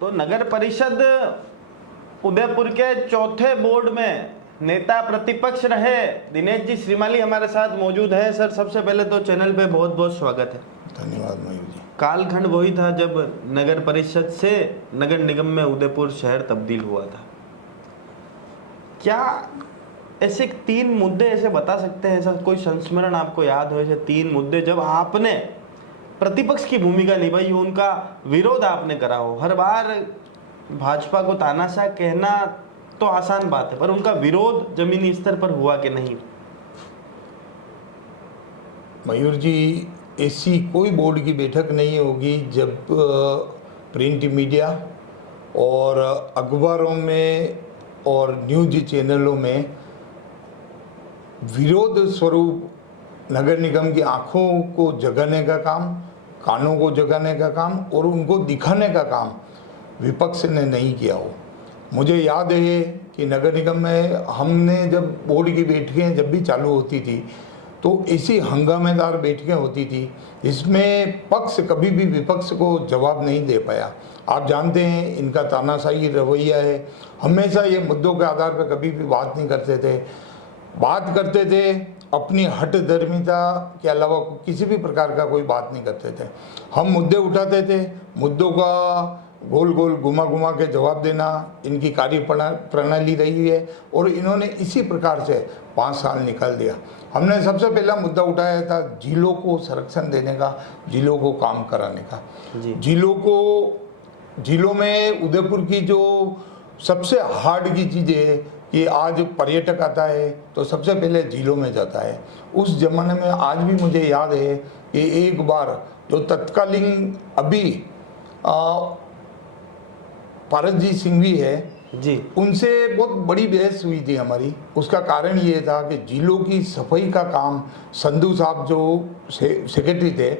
तो नगर परिषद उदयपुर के चौथे बोर्ड में नेता प्रतिपक्ष रहे दिनेश जी श्रीमाली हमारे साथ मौजूद हैं। सर, सबसे पहले तो चैनल पे बहुत बहुत स्वागत है। धन्यवाद मयूर जी। कालखंड वही था जब नगर परिषद से नगर निगम में उदयपुर शहर तब्दील हुआ था। क्या ऐसे 3 मुद्दे ऐसे बता सकते हैं, ऐसा कोई संस्मरण आपको याद हो, ऐसे 3 मुद्दे जब आपने प्रतिपक्ष की भूमिका निभाई हो, उनका विरोध आपने करा हो? हर बार भाजपा को तानाशाह कहना तो आसान बात है, पर उनका विरोध जमीनी स्तर पर हुआ कि नहीं? मयूर जी, ऐसी कोई बोर्ड की बैठक नहीं होगी जब प्रिंट मीडिया और अखबारों में और न्यूज चैनलों में विरोध स्वरूप नगर निगम की आंखों को जगाने का काम, कानों को जगाने का काम और उनको दिखाने का काम विपक्ष ने नहीं किया हो। मुझे याद है कि नगर निगम में हमने जब बोर्ड की बैठकें जब भी चालू होती थी तो ऐसी हंगामेदार बैठकें होती थी जिसमें पक्ष कभी भी विपक्ष को जवाब नहीं दे पाया। आप जानते हैं इनका तानाशाही रवैया है, हमेशा ये मुद्दों के आधार पर कभी भी बात नहीं करते थे। बात करते थे अपनी हट धर्मिता के अलावा किसी भी प्रकार का कोई बात नहीं करते थे। हम मुद्दे उठाते थे, मुद्दों का गोल गोल घुमा घुमा के जवाब देना इनकी कार्य प्रणाली रही है और इन्होंने इसी प्रकार से 5 साल निकाल दिया। हमने सबसे पहला मुद्दा उठाया था जिलों को संरक्षण देने का, जिलों को काम कराने का। जिलों में उदयपुर की जो सबसे हार्ड की चीज़ है कि आज पर्यटक आता है तो सबसे पहले जिलों में जाता है। उस जमाने में आज भी मुझे याद है कि एक बार जो तत्कालीन अभी पारसजीत सिंघवी है जी, उनसे बहुत बड़ी बहस हुई थी हमारी। उसका कारण ये था कि जिलों की सफाई का काम संधू साहब जो सेक्रेटरी थे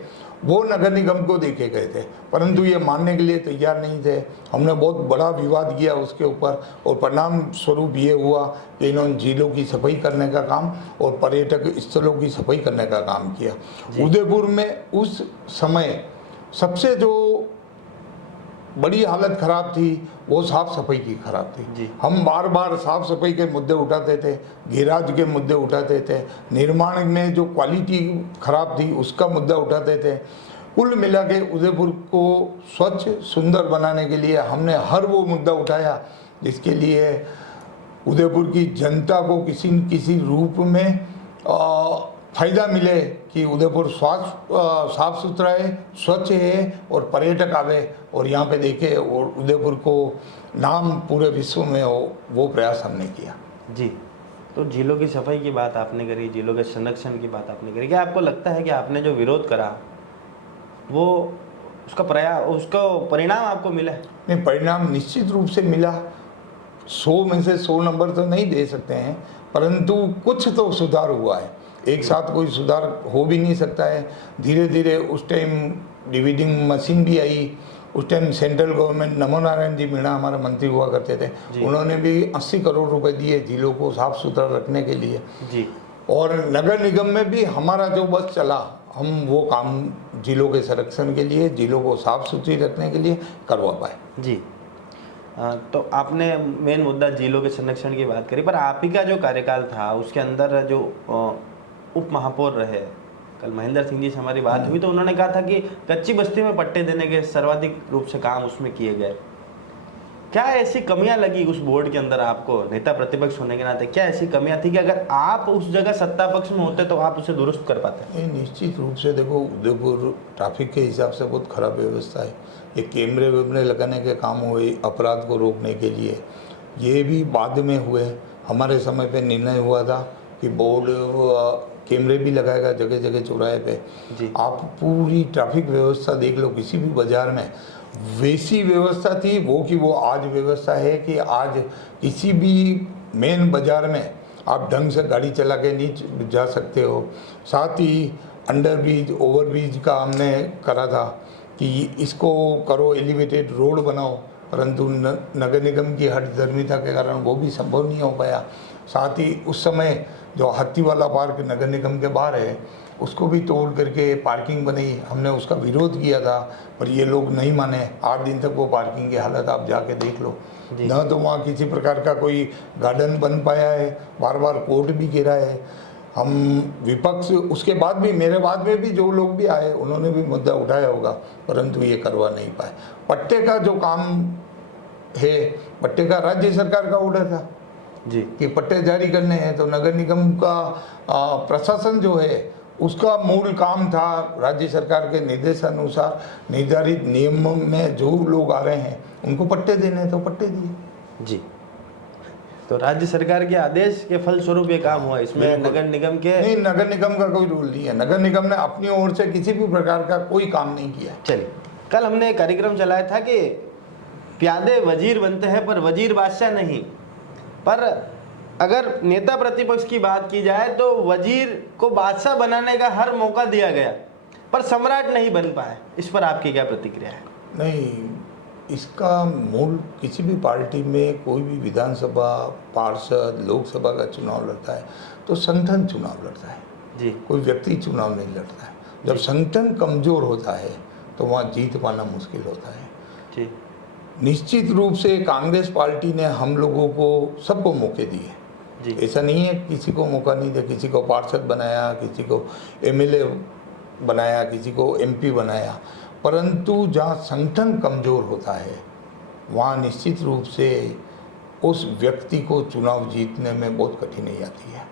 वो नगर निगम को देके गए थे, परंतु ये मानने के लिए तैयार नहीं थे। हमने बहुत बड़ा विवाद किया उसके ऊपर और परिणाम स्वरूप ये हुआ कि इन्होंने जिलों की सफाई करने का काम और पर्यटक स्थलों की सफाई करने का काम किया। उदयपुर में उस समय सबसे जो बड़ी हालत खराब थी वो साफ सफाई की खराब थी। हम बार बार साफ सफाई के मुद्दे उठाते थे, गैराज के मुद्दे उठाते थे, निर्माण में जो क्वालिटी खराब थी उसका मुद्दा उठाते थे। कुल मिला के उदयपुर को स्वच्छ सुंदर बनाने के लिए हमने हर वो मुद्दा उठाया जिसके लिए उदयपुर की जनता को किसी न किसी रूप में फायदा मिले कि उदयपुर साफ सुथरा है, स्वच्छ है और पर्यटक आवे और यहाँ पे देखे और उदयपुर को नाम पूरे विश्व में हो, वो प्रयास हमने किया। जी, तो झीलों की सफाई की बात आपने करी, झीलों के संरक्षण की बात आपने करी। क्या आपको लगता है कि आपने जो विरोध करा वो उसका परिणाम आपको मिला? नहीं, परिणाम निश्चित रूप से मिला। 100 में से 100 नंबर तो नहीं दे सकते हैं, परंतु कुछ तो सुधार हुआ है। एक साथ कोई सुधार हो भी नहीं सकता है। धीरे धीरे उस टाइम डिविडिंग मशीन भी आई। उस टाइम सेंट्रल गवर्नमेंट नमो नारायण जी मीणा हमारे मंत्री हुआ करते थे, उन्होंने भी 80 करोड़ रुपए दिए जिलों को साफ सुथरा रखने के लिए जी। और नगर निगम में भी हमारा जो बस चला, हम वो काम जिलों के संरक्षण के लिए, जिलों को साफ सुथरी रखने के लिए करवा पाए जी। तो आपने मेन मुद्दा जिलों के संरक्षण की बात करी, पर आप ही का जो कार्यकाल था उसके अंदर जो उप महापौर रहे, कल महेंद्र सिंह जी से हमारी बात हुई तो उन्होंने कहा था कि कच्ची बस्ती में पट्टे देने के सर्वाधिक रूप से काम उसमें किए गए। क्या ऐसी कमियां लगी उस बोर्ड के अंदर आपको, नेता प्रतिपक्ष होने के नाते? क्या ऐसी कमियां थी कि अगर आप उस जगह सत्ता पक्ष में होते तो आप उसे दुरुस्त कर पाते? निश्चित रूप से देखो, उदयपुर ट्रैफिक के हिसाब से बहुत खराब व्यवस्था है। ये कैमरे वैमरे लगाने के काम हुए अपराध को रोकने के लिए, ये भी बाद में हुए। हमारे समय पे निर्णय हुआ था कि बोर्ड कैमरे भी लगाएगा जगह जगह चौराहे पे। आप पूरी ट्रैफिक व्यवस्था देख लो, किसी भी बाजार में वैसी व्यवस्था थी वो कि वो आज व्यवस्था है कि आज किसी भी मेन बाजार में आप ढंग से गाड़ी चला के नहीं जा सकते हो। साथ ही अंडर ब्रिज ओवर ब्रिज का हमने करा था कि इसको करो, एलिवेटेड रोड बनाओ, परंतु नगर निगम की हट धर्मिता के कारण वो भी संभव नहीं हो पाया। साथ ही उस समय जो हाथी वाला पार्क नगर निगम के बाहर है उसको भी तोड़ करके पार्किंग बनाई। हमने उसका विरोध किया था पर ये लोग नहीं माने। 8 दिन तक वो पार्किंग की हालत आप जाके देख लो। जी। न तो वहाँ किसी प्रकार का कोई गार्डन बन पाया है, बार बार कोर्ट भी गिरा है। हम विपक्ष उसके बाद भी, मेरे बाद में भी जो लोग भी आए उन्होंने भी मुद्दा उठाया होगा, परंतु ये करवा नहीं पाए। पट्टे का जो काम है, पट्टे का राज्य सरकार का ऑर्डर था जी कि पट्टे जारी करने हैं, तो नगर निगम का प्रशासन जो है उसका मूल काम था राज्य सरकार के निर्देशानुसार निर्धारित नियमों में जो लोग आ रहे हैं उनको पट्टे देने, तो पट्टे दिए। जी। तो राज्य सरकार के आदेश के फलस्वरूप ये काम हुआ, इसमें नगर निगम के नहीं, नगर निगम का कोई रोल नहीं है। नगर निगम ने अपनी ओर से किसी भी प्रकार का कोई काम नहीं किया। चलिए, कल हमने एक कार्यक्रम चलाया था कि प्यादे वजीर बनते हैं पर वजीर बादशाह नहीं। पर अगर नेता प्रतिपक्ष की बात की जाए तो वजीर को बादशाह बनाने का हर मौका दिया गया पर सम्राट नहीं बन पाए। इस पर आपकी क्या प्रतिक्रिया है? नहीं, इसका मूल किसी भी पार्टी में कोई भी विधानसभा, पार्षद, लोकसभा का चुनाव लड़ता है तो संगठन चुनाव लड़ता है जी। कोई व्यक्ति चुनाव नहीं लड़ता है। जब संगठन कमज़ोर होता है तो वहाँ जीत पाना मुश्किल होता है। जी निश्चित रूप से कांग्रेस पार्टी ने हम लोगों को सबको मौके दिए। जी ऐसा नहीं है किसी को मौका नहीं दिया। किसी को पार्षद बनाया, किसी को एमएलए बनाया, किसी को एमपी बनाया, परंतु जहाँ संगठन कमज़ोर होता है वहाँ निश्चित रूप से उस व्यक्ति को चुनाव जीतने में बहुत कठिनाई आती है।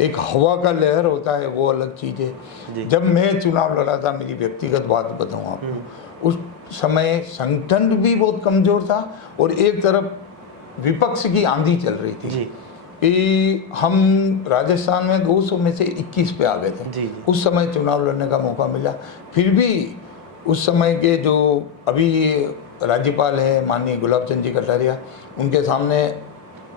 एक हवा का लहर होता है, वो अलग चीज़ है। जब मैं चुनाव लड़ा था, मेरी व्यक्तिगत बात बताऊँ आपको, उस समय संगठन भी बहुत कमज़ोर था और एक तरफ विपक्ष की आंधी चल रही थी जी। कि हम राजस्थान में 200 में से 21 पे आ गए थे। जी। उस समय चुनाव लड़ने का मौका मिला। फिर भी उस समय के जो अभी राज्यपाल है माननीय गुलाब चंद जी कटारिया, उनके सामने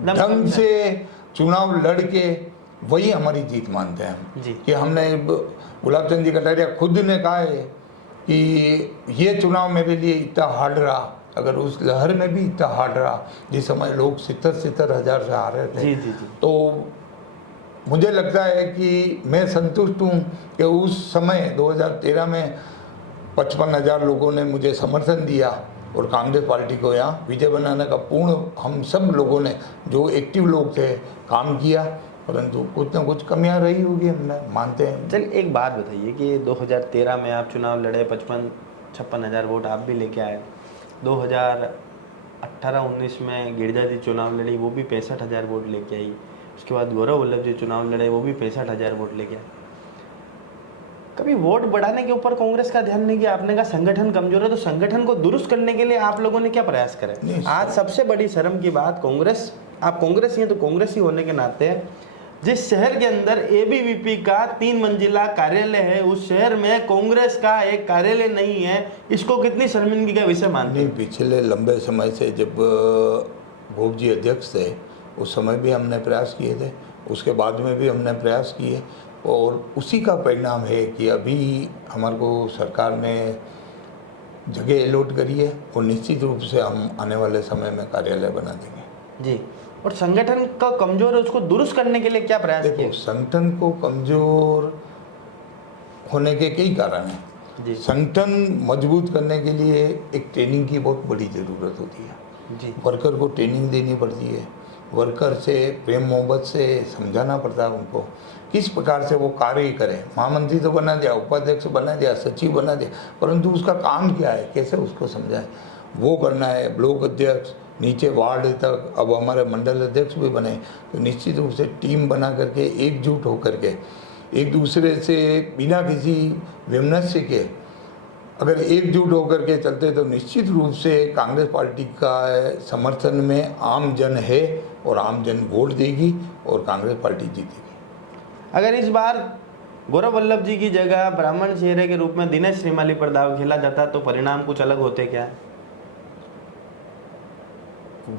ढंग से चुनाव लड़ के वही हमारी जीत मानते हैं हम कि हमने गुलाब चंद जी कटारिया खुद ने कहा है कि ये चुनाव मेरे लिए इतना हार्ड रहा। अगर उस लहर में भी इतना हार्ड रहा जिस समय लोग 70-70 हज़ार से आ रहे थे, तो मुझे लगता है कि मैं संतुष्ट हूँ कि उस समय 2013 में 55,000 लोगों ने मुझे समर्थन दिया और कांग्रेस पार्टी को यहाँ विजय बनाने का पूर्ण हम सब लोगों ने, जो एक्टिव लोग थे, काम किया। परंतु कुछ ना कुछ कमियां रही होगी, हम मानते हैं। चलिए, एक बात बताइए कि 2013 में आप चुनाव लड़े, 55-56 हज़ार वोट आप भी लेके आए। 2018-19 में गिरिजा जी चुनाव लड़ी, वो भी 65 हज़ार वोट लेके आई। उसके बाद गौरव वल्लभ जी चुनाव लड़े, वो भी 65 हज़ार वोट लेके आए। कभी वोट बढ़ाने के ऊपर कांग्रेस का ध्यान नहीं किया? आपने कहा संगठन कमजोर है, तो संगठन को दुरुस्त करने के लिए आप लोगों ने क्या प्रयास करे? आज सबसे बड़ी शर्म की बात, कांग्रेस, आप कांग्रेस ही हैं तो कांग्रेस ही होने के नाते जिस शहर के अंदर एबीवीपी का 3 मंजिला कार्यालय है, उस शहर में कांग्रेस का एक कार्यालय नहीं है। इसको कितनी शर्मिंदगी का विषय मानते हैं? पिछले लंबे समय से जब भोग जी अध्यक्ष थे उस समय भी हमने प्रयास किए थे, उसके बाद में भी हमने प्रयास किए और उसी का परिणाम है कि अभी हमारे को सरकार ने जगह अलॉट करी है और निश्चित रूप से हम आने वाले समय में कार्यालय बना देंगे। जी। और संगठन का कमजोर है, उसको दुरुस्त करने के लिए क्या प्रयास किए? संगठन को कमजोर होने के कई कारण हैं। संगठन मजबूत करने के लिए एक ट्रेनिंग की बहुत बड़ी ज़रूरत होती है। जी। वर्कर को ट्रेनिंग देनी पड़ती है, वर्कर से प्रेम मोहब्बत से समझाना पड़ता है उनको किस प्रकार से वो कार्य करें। महामंत्री तो बना दिया, उपाध्यक्ष बना दिया, सचिव बना दिया, परंतु उसका काम क्या है, कैसे उसको समझाएं, वो करना है। ब्लॉक अध्यक्ष, नीचे वार्ड तक, अब हमारे मंडल अध्यक्ष भी बने, तो निश्चित रूप से टीम बना करके एकजुट होकर के एक दूसरे से बिना किसी वैमनस्य के अगर एकजुट होकर के चलते तो निश्चित रूप से कांग्रेस पार्टी का समर्थन में आम जन है और आम जन वोट देगी और कांग्रेस पार्टी जीतेगी। अगर इस बार गौरव वल्लभ जी की जगह ब्राह्मण चेहरे के रूप में दिनेश श्रीमाली पर दाव खेला जाता तो परिणाम कुछ अलग होते क्या?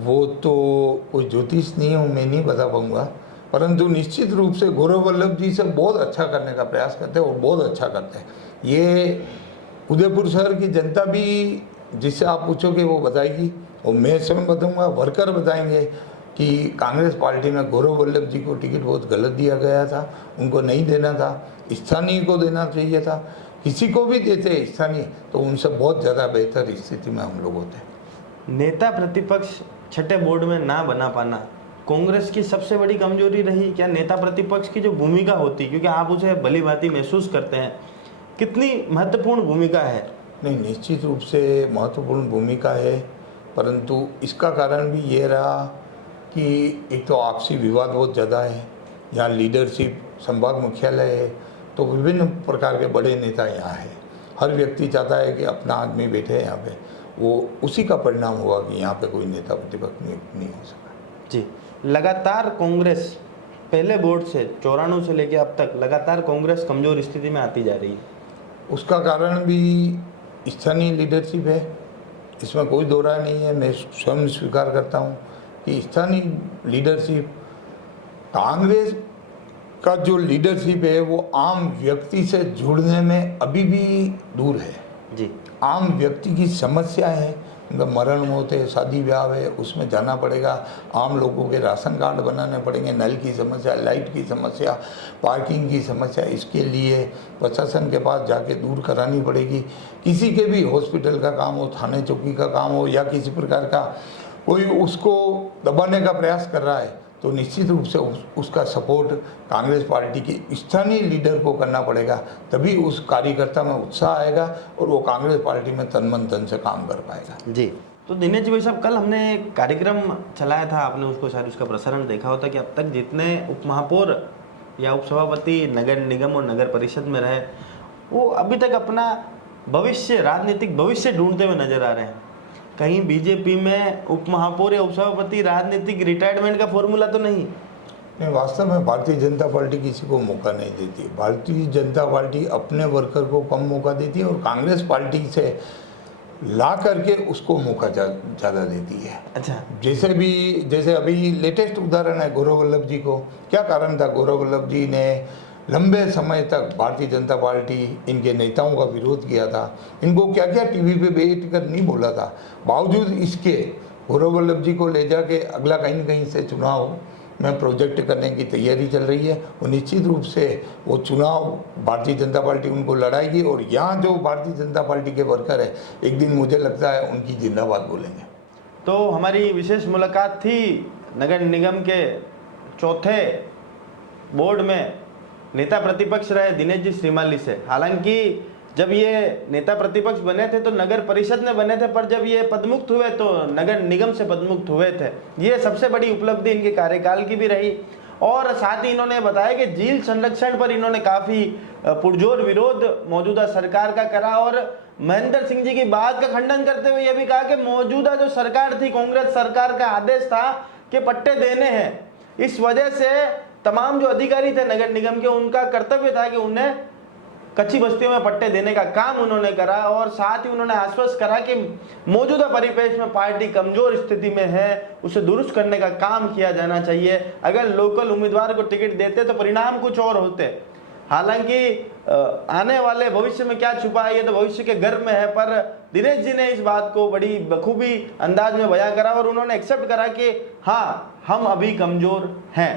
वो तो कोई ज्योतिष नहीं हूँ, मैं नहीं बता पाऊँगा, परंतु निश्चित रूप से गौरव वल्लभ जी से बहुत अच्छा करने का प्रयास करते हैं और बहुत अच्छा करते हैं। ये उदयपुर शहर की जनता भी जिससे आप पूछोगे वो बताएगी और मैं स्वयं बताऊँगा, वर्कर बताएंगे कि कांग्रेस पार्टी में गौरव वल्लभ जी को टिकट बहुत गलत दिया गया था, उनको नहीं देना था, स्थानीय को देना चाहिए था। किसी को भी देते स्थानीय तो उनसे बहुत ज़्यादा बेहतर स्थिति में हम लोग होते। नेता प्रतिपक्ष छठे बोर्ड में ना बना पाना कांग्रेस की सबसे बड़ी कमजोरी रही क्या? नेता प्रतिपक्ष की जो भूमिका होती, क्योंकि आप उसे भली भांति महसूस करते हैं, कितनी महत्वपूर्ण भूमिका है? नहीं, निश्चित रूप से महत्वपूर्ण भूमिका है, परंतु इसका कारण भी ये रहा कि एक तो आपसी विवाद बहुत ज़्यादा है, यहाँ लीडरशिप संभाग मुख्यालय है, तो विभिन्न प्रकार के बड़े नेता यहाँ हैं। हर व्यक्ति चाहता है कि अपना आदमी बैठे हैं यहाँ पे, वो उसी का परिणाम हुआ कि यहाँ पे कोई नेता प्रतिपक्ष नियुक्त नहीं हो सका। जी, लगातार कांग्रेस पहले बोर्ड से 94 से लेकर अब तक लगातार कांग्रेस कमजोर स्थिति में आती जा रही है। उसका कारण भी स्थानीय लीडरशिप है, इसमें कोई दो राय नहीं है। मैं स्वयं स्वीकार करता हूँ कि स्थानीय लीडरशिप, कांग्रेस का जो लीडरशिप है वो आम व्यक्ति से जुड़ने में अभी भी दूर है। जी, आम व्यक्ति की समस्याएं हैं, मतलब मरण मौत है, शादी ब्याह है, उसमें जाना पड़ेगा। आम लोगों के राशन कार्ड बनाने पड़ेंगे, नल की समस्या, लाइट की समस्या, पार्किंग की समस्या, इसके लिए प्रशासन के पास जाके दूर करानी पड़ेगी। किसी के भी हॉस्पिटल का काम हो, थाने चौकी का काम हो, या किसी प्रकार का कोई उसको दबाने का प्रयास कर रहा है, तो निश्चित रूप से उसका सपोर्ट कांग्रेस पार्टी के स्थानीय लीडर को करना पड़ेगा, तभी उस कार्यकर्ता में उत्साह आएगा और वो कांग्रेस पार्टी में तन मन धन से काम कर पाएगा। जी, तो दिनेश जी भाई साहब, कल हमने एक कार्यक्रम चलाया था, आपने उसको शायद उसका प्रसारण देखा होता कि अब तक जितने उपमहापौर या उपसभापति नगर निगम और नगर परिषद में रहे, वो अभी तक अपना भविष्य, राजनीतिक भविष्य ढूंढते हुए नजर आ रहे हैं। कहीं बीजेपी में उपमहापौर या उपसभापति राजनीतिक रिटायरमेंट का फॉर्मूला तो नहीं? नहीं, वास्तव में भारतीय जनता पार्टी किसी को मौका नहीं देती। भारतीय जनता पार्टी अपने वर्कर को कम मौका देती है और कांग्रेस पार्टी से ला करके उसको मौका ज़्यादा देती है। अच्छा, जैसे अभी लेटेस्ट उदाहरण है गौरव वल्लभ जी को। क्या कारण था? गौरव वल्लभ जी ने लंबे समय तक भारतीय जनता पार्टी, इनके नेताओं का विरोध किया था, इनको क्या क्या टीवी पे बैठ कर नहीं बोला था। बावजूद इसके गौरव वल्लभ जी को ले जाके अगला कहीं न कहीं से चुनाव में प्रोजेक्ट करने की तैयारी चल रही है और निश्चित रूप से वो चुनाव भारतीय जनता पार्टी उनको लड़ाएगी। और यहाँ जो भारतीय जनता पार्टी के वर्कर है, एक दिन मुझे लगता है उनकी जिंदाबाद बोलेंगे। तो हमारी विशेष मुलाकात थी नगर निगम के चौथे बोर्ड में नेता प्रतिपक्ष रहे दिनेश जी श्रीमाली से। हालांकि जब ये नेता प्रतिपक्ष बने थे तो नगर परिषद में बने थे, पर जब ये पदमुक्त हुए तो नगर निगम से पदमुक्त हुए थे। ये सबसे बड़ी उपलब्धि इनके कार्यकाल की भी रही। और साथ ही इन्होंने बताया कि झील संरक्षण पर इन्होंने काफी पुरजोर विरोध मौजूदा सरकार का करा और महेंद्र सिंह जी की बात का खंडन करते हुए यह भी कहा कि मौजूदा जो सरकार थी, कांग्रेस सरकार का आदेश था कि पट्टे देने हैं। इस वजह से तमाम जो अधिकारी थे नगर निगम के, उनका कर्तव्य था कि उन्हें कच्ची बस्तियों में पट्टे देने का काम उन्होंने करा। और साथ ही उन्होंने आश्वस्त करा कि मौजूदा परिपेक्ष में पार्टी कमजोर स्थिति में है, उसे दुरुस्त करने का काम किया जाना चाहिए। अगर लोकल उम्मीदवार को टिकट देते तो परिणाम कुछ और होते। हालांकि आने वाले भविष्य में क्या छुपा है ये तो भविष्य के गर्भ में है, पर दिनेश जी ने इस बात को बड़ी बखूबी अंदाज में बयां करा और उन्होंने एक्सेप्ट करा कि हाँ, हम अभी कमजोर हैं।